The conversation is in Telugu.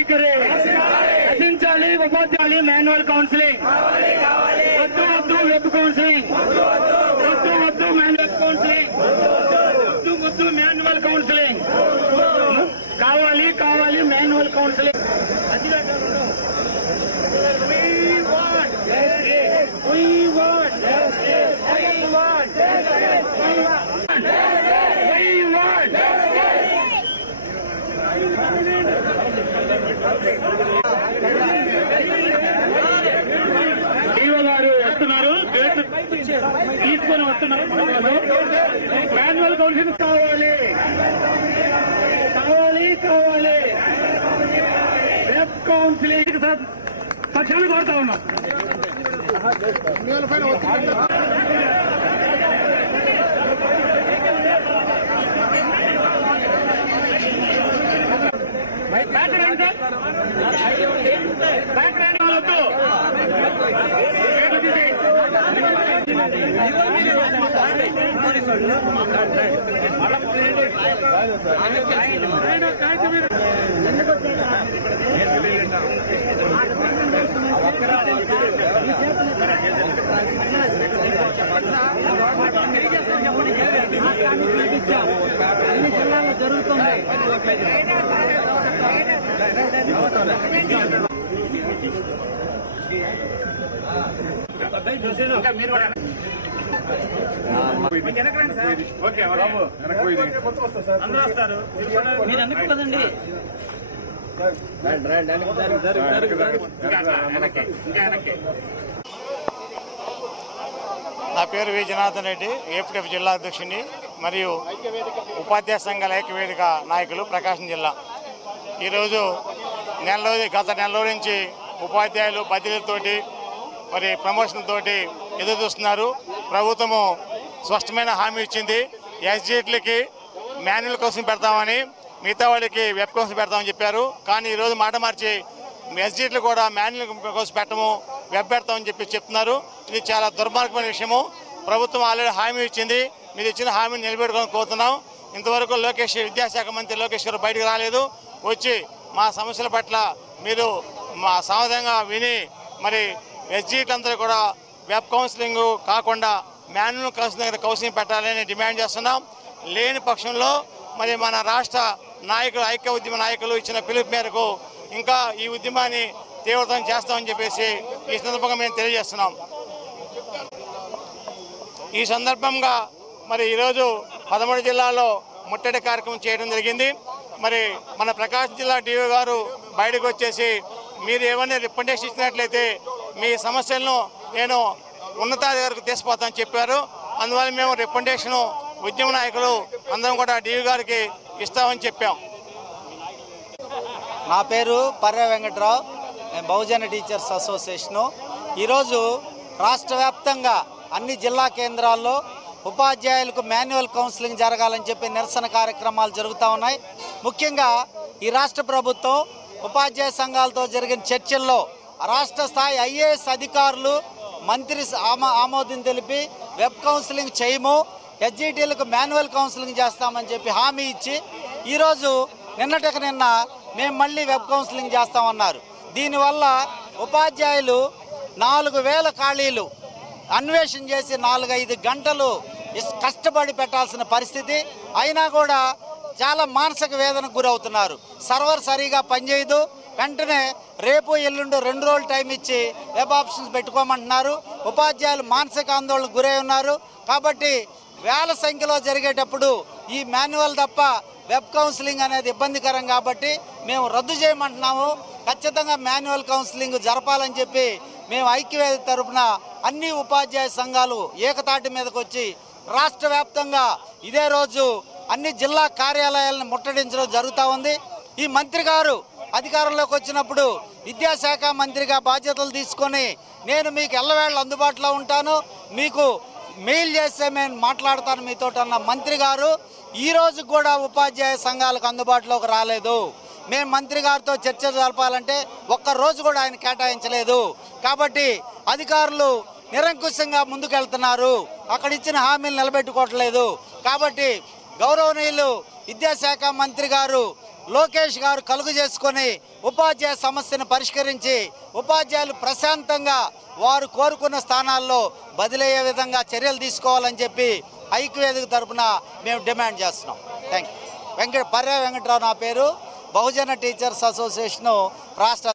వైఖరి రచించాలి ఉపాధ్యాయులు మాన్యువల్ కౌన్సిలింగ్ వద్దు వద్దు వెబ్ కౌన్సిలింగ్ వద్దు వద్దు మాన్యువల్ కౌన్సిలింగ్ వద్దు వద్దు మాన్యువల్ కౌన్సిలింగ్ కావాలి కావాలి మాన్యువల్ కౌన్సిలింగ్ డిఓ గారు వస్తున్నారు, తీసుకొని వస్తున్నారు. మాన్యువల్ కౌన్సిలింగ్ కావాలి కావాలి కావాలి వెబ్ కౌన్సిలింగ్ పక్షాన్ని కోరుతా ఉన్నాం. బ్యాక్ రండి బ్యాక్ రండి వద్దు అన్ని జిల్లాల్లో జరుగుతుంది. మీరు కూడా ఓకే అందరూ వస్తారు, మీరు వెనక్కి కదండి. నా పేరు వి జనార్దన్ రెడ్డి, ఏపీఎఫ్ జిల్లా అధ్యక్షుడిని మరియు ఉపాధ్యాయ సంఘాల ఐక్యవేదిక నాయకులు, ప్రకాశం జిల్లా. ఈరోజు గత నెల రోజుల నుంచి ఉపాధ్యాయులు బదిలీలతోటి మరి ప్రమోషన్ తోటి ఎదురు చూస్తున్నారు. ప్రభుత్వము స్పష్టమైన హామీ ఇచ్చింది. ఎస్జీట్లకి మాన్యువల్ కోసం పెడతామని, మిగతా వాళ్ళకి వెబ్ కోసం పెడతామని చెప్పారు. కానీ ఈరోజు మాట మార్చి ఎస్జీట్లు కూడా మాన్యువల్ కోసం పెట్టము, వెబ్ పెడతామని చెప్తున్నారు. ఇది చాలా దుర్మార్గమైన విషయము. ప్రభుత్వం ఆల్రెడీ హామీ ఇచ్చింది, మీరు ఇచ్చిన హామీని నిలబెట్టుకొని కోరుతున్నాం. ఇంతవరకు విద్యాశాఖ మంత్రి లోకేష్ గారు బయటకు రాలేదు. వచ్చి మా సమస్యల పట్ల మీరు మా సావధానంగా విని మరి ఎస్జీట్లందరూ కూడా వెబ్ కౌన్సిలింగ్ కాకుండా మాన్యువల్ కౌన్సిలింగ్ పెట్టాలని డిమాండ్ చేస్తున్నాం. లేని పక్షంలో మరి మన రాష్ట్ర నాయకులు, ఐక్య ఉద్యమ నాయకులు ఇచ్చిన పిలుపు మేరకు ఇంకా ఈ ఉద్యమాన్ని తీవ్రతరం చేస్తామని చెప్పేసి ఈ సందర్భంగా మేము తెలియజేస్తున్నాం. ఈ సందర్భంగా మరి ఈరోజు 13 జిల్లాల్లో ముట్టడి కార్యక్రమం చేయడం జరిగింది. మరి మన ప్రకాశం జిల్లా డిఓ గారు బయటకు వచ్చేసి మీరు ఏమైనా రిప్రజెంటేషన్ ఇచ్చినట్లయితే మీ సమస్యలను నేను ఉన్నతాధికారికి తీసుకుపోతానని చెప్పారు. అందువల్ల మేము రిప్రజెంటేషన్ ఉద్యమ నాయకులు అందరం కూడా డిఓ గారికి ఇస్తామని చెప్పాం. నా పేరు పర్ర వెంకట్రావు, బహుజన టీచర్స్ అసోసియేషను. ఈరోజు రాష్ట్ర వ్యాప్తంగా అన్ని జిల్లా కేంద్రాల్లో ఉపాధ్యాయులకు మాన్యువల్ కౌన్సిలింగ్ జరగాలని చెప్పి నిరసన కార్యక్రమాలు జరుగుతూ ఉన్నాయి. ముఖ్యంగా ఈ రాష్ట్ర ప్రభుత్వం ఉపాధ్యాయ సంఘాలతో జరిగిన చర్చల్లో రాష్ట్ర స్థాయి ఐఏఎస్ అధికారులు మంత్రి ఆమోదం తెలిపి వెబ్ కౌన్సిలింగ్ చేయము, ఎస్జీటీలకు మాన్యువల్ కౌన్సిలింగ్ చేస్తామని చెప్పి హామీ ఇచ్చి ఈరోజు నిన్నటికి నిన్న మేము మళ్ళీ వెబ్ కౌన్సిలింగ్ చేస్తామన్నారు. దీనివల్ల ఉపాధ్యాయులు 4000 ఖాళీలు అన్వేషణ చేసి 4-5 గంటలు కష్టపడి పెట్టాల్సిన పరిస్థితి. అయినా కూడా చాలా మానసిక వేదనకు గురవుతున్నారు. సర్వర్ సరిగా పనిచేయదు. వెంటనే రేపు ఎల్లుండి 2 రోజులు టైం ఇచ్చి వెబ్ ఆప్షన్స్ పెట్టుకోమంటున్నారు. ఉపాధ్యాయులు మానసిక ఆందోళనకు గురై ఉన్నారు. కాబట్టి వేల సంఖ్యలో జరిగేటప్పుడు ఈ మాన్యువల్ తప్ప వెబ్ కౌన్సిలింగ్ అనేది ఇబ్బందికరం కాబట్టి మేము రద్దు చేయమంటున్నాము. ఖచ్చితంగా మాన్యువల్ కౌన్సిలింగ్ జరపాలని చెప్పి మేము ఐక్యవేదిక తరఫున అన్ని ఉపాధ్యాయ సంఘాలు ఏకతాటి మీదకి వచ్చి రాష్ట్ర వ్యాప్తంగా ఇదే రోజు అన్ని జిల్లా కార్యాలయాలను ముట్టడించడం జరుగుతూ ఉంది. ఈ మంత్రి గారు అధికారంలోకి వచ్చినప్పుడు విద్యాశాఖ మంత్రిగా బాధ్యతలు తీసుకొని నేను మీకు ఎల్లవేళ అందుబాటులో ఉంటాను, మీకు మెయిల్ చేస్తే మేము మాట్లాడతాను మీతో అన్న మంత్రి గారు ఈరోజు కూడా ఉపాధ్యాయ సంఘాలకు అందుబాటులోకి రాలేదు. మేము మంత్రి గారితో చర్చ జరపాలంటే ఒక్కరోజు కూడా ఆయన కేటాయించలేదు. కాబట్టి అధికారులు నిరంకుశంగా ముందుకెళ్తున్నారు, అక్కడ ఇచ్చిన హామీలు నిలబెట్టుకోవట్లేదు. కాబట్టి గౌరవనీయులు విద్యాశాఖ మంత్రి గారు లోకేష్ గారు కలుగు చేసుకొని ఉపాధ్యాయ సమస్యను పరిష్కరించి ఉపాధ్యాయులు ప్రశాంతంగా వారు కోరుకున్న స్థానాల్లో బదిలయ్యే విధంగా చర్యలు తీసుకోవాలని చెప్పి ఐక్యవేదిక తరఫున మేము డిమాండ్ చేస్తున్నాం. Thank you. పర్యా వెంకట్రావు నా పేరు, బహుజన టీచర్స్ అసోసియేషను రాష్ట్ర